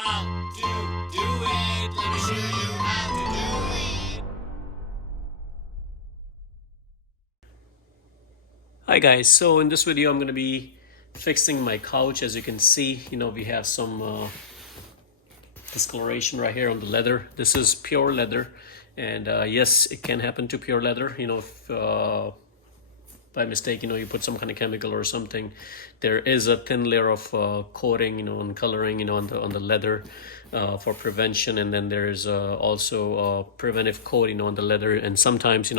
how to do it. Let me show you how to do it. Hi guys, so in this video I'm going to be fixing my couch. As you can see, we have some discoloration right here on the leather. This is pure leather, and yes, it can happen to pure leather, if by mistake, you put some kind of chemical or something. There is a thin layer of coating, and coloring, on the leather for prevention, and then there's also a preventive coat, on the leather. And sometimes,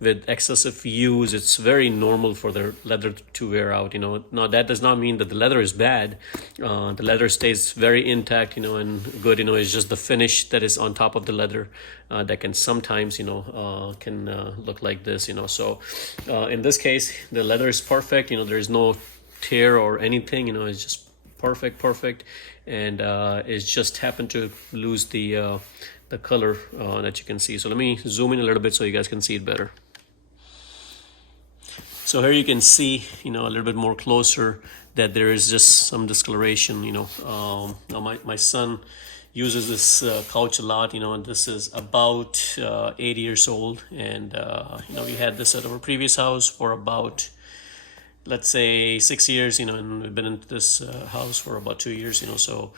with excessive use, it's very normal for the leather to wear out. Now that does not mean that the leather is bad. The leather stays very intact, and good. It's just the finish that is on top of the leather that can sometimes, can look like this. So in this case, the leather is perfect. There's no tear or anything. It's just perfect, and it's just happened to lose the color that you can see. So let me zoom in a little bit so you guys can see it better. So here you can see, a little bit more closer, that there is just some discoloration. Now my son uses this couch a lot, and this is about 8 years old, and we had this at our previous house for about, let's say, 6 years, and we've been in this house for about 2 years, so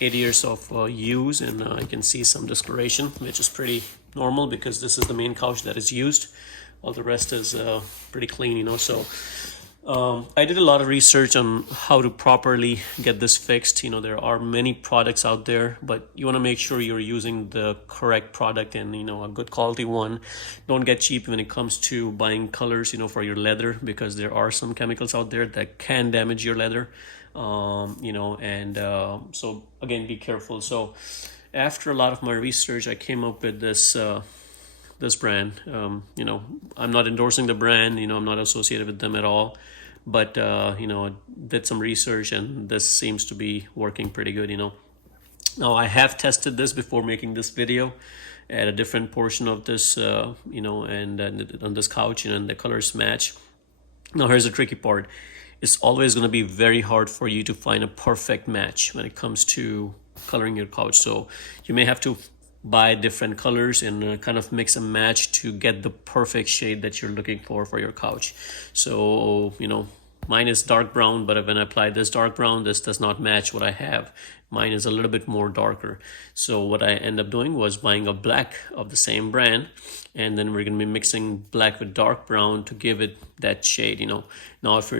8 years of use, and you can see some discoloration, which is pretty normal because this is the main couch that is used. All the rest is pretty clean, so I did a lot of research on how to properly get this fixed. There are many products out there, but you want to make sure you're using the correct product and, a good quality one. Don't get cheap when it comes to buying colors, for your leather, because there are some chemicals out there that can damage your leather. So again, be careful. So after a lot of my research, I came up with this brand. I'm not endorsing the brand, I'm not associated with them at all, but did some research, and this seems to be working pretty good. Now I have tested this before making this video at a different portion of this, and on this couch, and the colors match. Now here's the tricky part. It's always going to be very hard for you to find a perfect match when it comes to coloring your couch. So you may have to buy different colors and kind of mix and match to get the perfect shade that you're looking for your couch. So mine is dark brown, but when I apply this dark brown, this does not match what I have. Mine is a little bit more darker. So what I end up doing was buying a black of the same brand, and then we're going to be mixing black with dark brown to give it that shade. Now if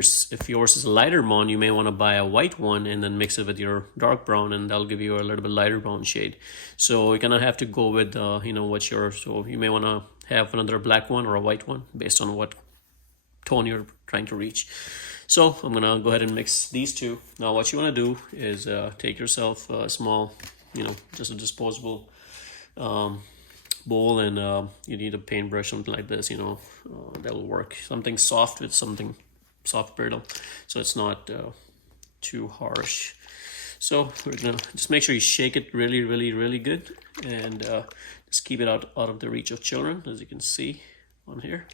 yours is a lighter brown, you may want to buy a white one and then mix it with your dark brown, and that'll give you a little bit lighter brown shade. So you're gonna have to go with what's yours. So you may want to have another black one or a white one based on what tone you're trying to reach. So I'm gonna go ahead and mix these two. Now what you want to do is take yourself a small, just a disposable bowl, and you need a paintbrush, something like this, that will work. Something soft with something soft brittle, so it's not too harsh. So we're gonna just make sure you shake it really good, and just keep it out of the reach of children, as you can see on here.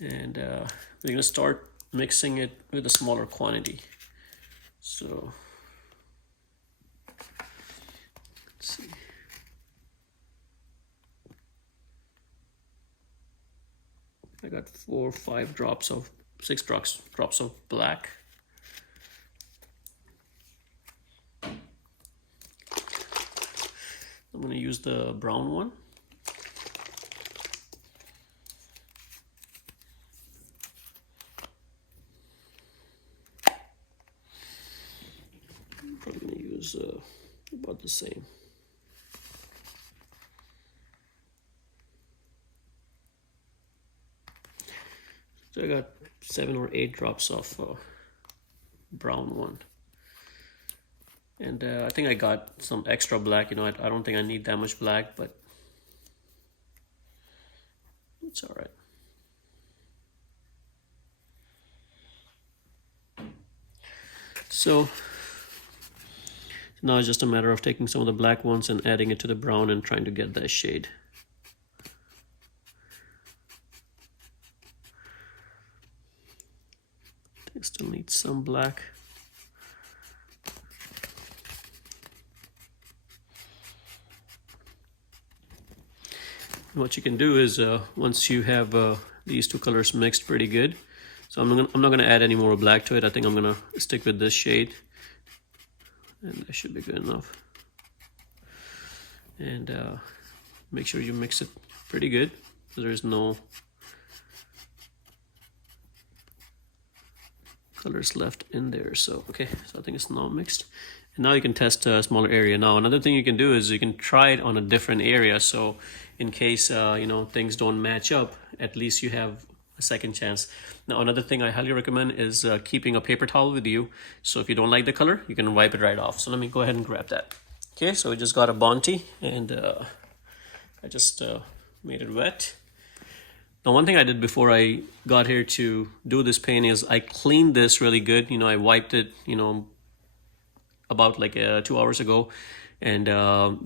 And we're gonna start mixing it with a smaller quantity. So let's see. I got 4 or 5 drops of 6 drops of black. I'm gonna use the brown one. I'm probably gonna use about the same. So I got 7 or 8 drops of brown one. And I think I got some extra black. I don't think I need that much black, but it's all right. So now it's just a matter of taking some of the black ones and adding it to the brown and trying to get that shade. I still need some black. What you can do is once you have these two colors mixed pretty good, so I'm not gonna add any more black to it. I think I'm gonna stick with this shade, and that should be good enough. And make sure you mix it pretty good so there's no colors left in there. So okay, so I think it's now mixed, and now you can test a smaller area. Now another thing you can do is you can try it on a different area, so in case you know, things don't match up, at least you have a second chance. Now another thing I highly recommend is keeping a paper towel with you, so if you don't like the color, you can wipe it right off. So let me go ahead and grab that. Okay, so we just got a Bounty, and I just made it wet. Now, one thing I did before I got here to do this paint is I cleaned this really good. You know, I wiped it, you know, about like 2 hours ago, and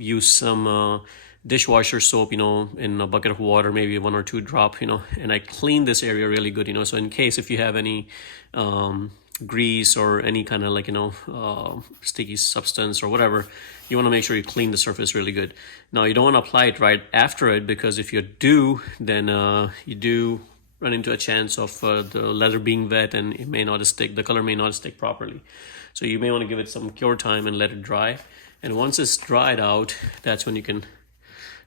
used some dishwasher soap, you know, in a bucket of water, maybe 1 or 2 drop, you know, and I cleaned this area really good, you know, so in case if you have any grease or any kind of like, you know, sticky substance or whatever, you want to make sure you clean the surface really good. Now you don't want to apply it right after it, because if you do, then you do run into a chance of the leather being wet and it may not stick, the color may not stick properly. So you may want to give it some cure time and let it dry. And once it's dried out, that's when you can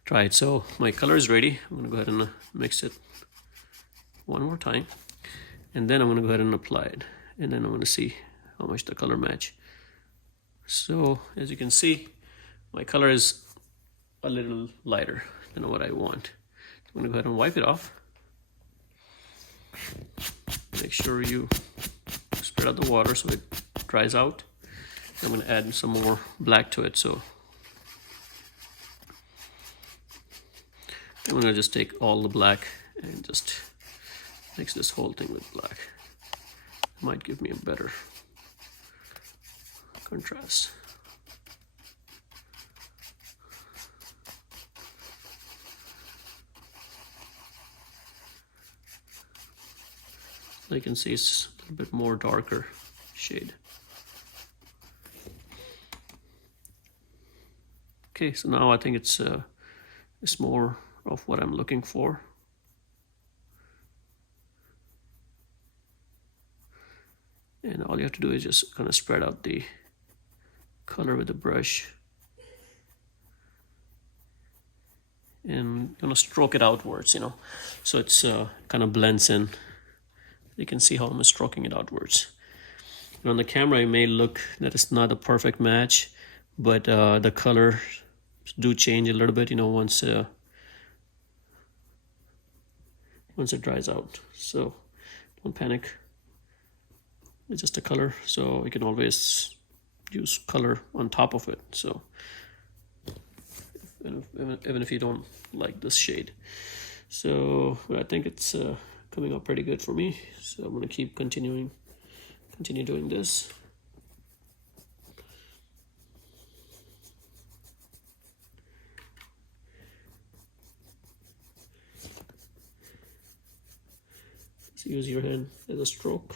try it. So my color is ready. I'm gonna go ahead and mix it one more time, and then I'm gonna go ahead and apply it, and then I'm gonna see how much the color match. So as you can see, my color is a little lighter than what I want. I'm gonna go ahead and wipe it off. Make sure you spread out the water so it dries out. I'm gonna add some more black to it. So I'm gonna just take all the black and just mix this whole thing with black. It might give me a better contrast. So you can see it's a little bit more darker shade. Okay, so now I think it's more of what I'm looking for. And all you have to do is just kind of spread out the color with the brush, and gonna stroke it outwards, you know, so it's kind of blends in. You can see how I'm stroking it outwards. And on the camera, it may look that it's not a perfect match, but the colors do change a little bit, you know, once it dries out. So don't panic. It's just a color, so you can always use color on top of it. So even if you don't like this shade. So I think it's coming out pretty good for me. So I'm gonna continue doing this. Just use your hand as a stroke.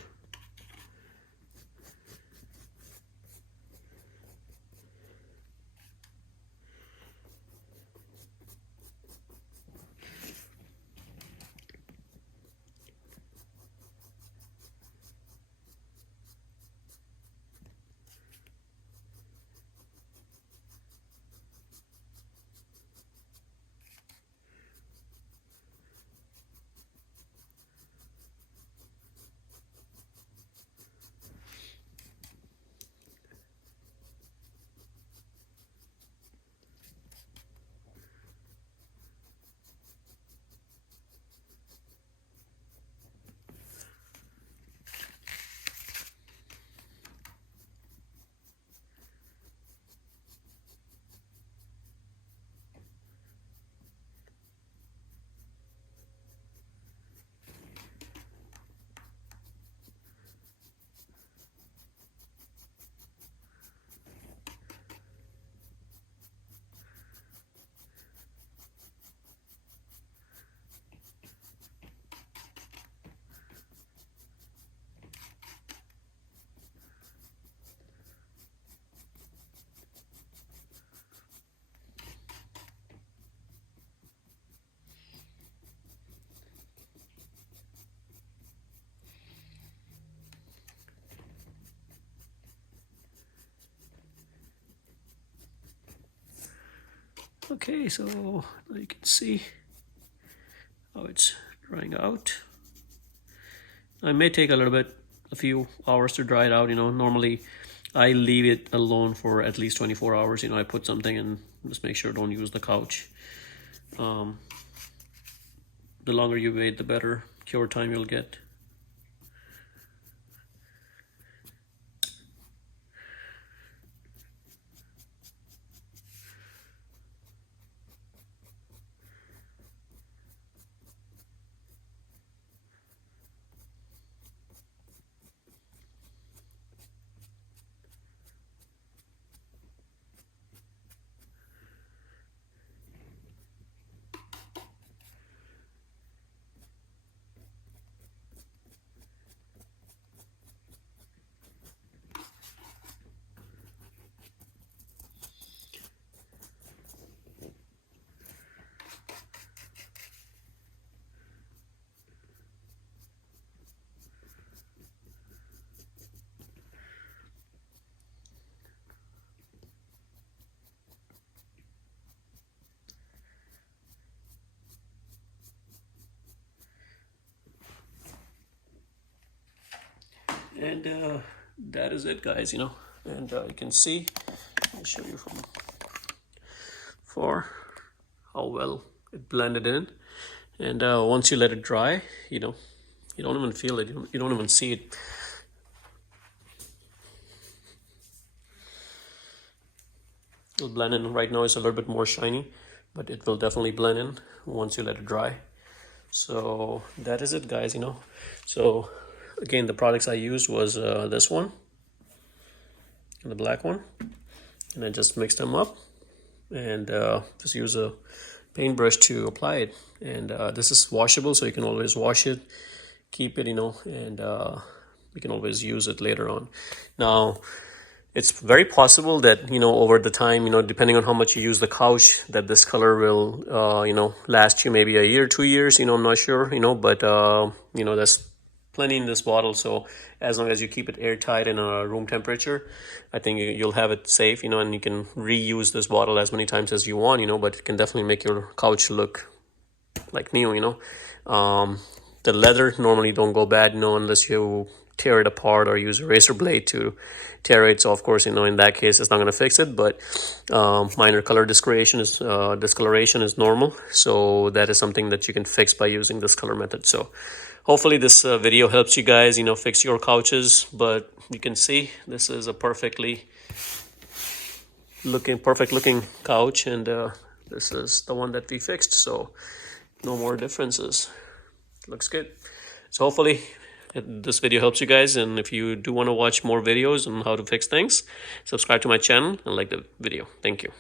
Okay, so now you can see how it's drying out. It may take a few hours to dry it out. Normally I leave it alone for at least 24 hours. I put something and just make sure don't use the couch. The longer you wait, the better cure time you'll get. And that is it, guys. And you can see, I'll show you from far how well it blended in. And once you let it dry, you don't even feel it. You don't even see it. It'll blend in. Right now it's a little bit more shiny, but it will definitely blend in once you let it dry. So that is it, guys. So again, the products I used was this one and the black one, and I just mixed them up and just use a paintbrush to apply it. And this is washable, so you can always wash it, keep it, and you can always use it later on. Now it's very possible that over the time, depending on how much you use the couch, that this color will last you maybe a year, 2 years. I'm not sure, but that's plenty in this bottle. So as long as you keep it airtight in a room temperature, I think you'll have it safe, and you can reuse this bottle as many times as you want, but it can definitely make your couch look like new. The leather normally don't go bad, unless you tear it apart or use a razor blade to tear it. So of course, in that case, it's not going to fix it. But minor color discoloration is normal. So that is something that you can fix by using this color method. So hopefully this video helps you guys, fix your couches. But you can see this is a perfect looking couch, and this is the one that we fixed. So no more differences. Looks good. So hopefully this video helps you guys, and if you do want to watch more videos on how to fix things, subscribe to my channel and like the video. Thank you.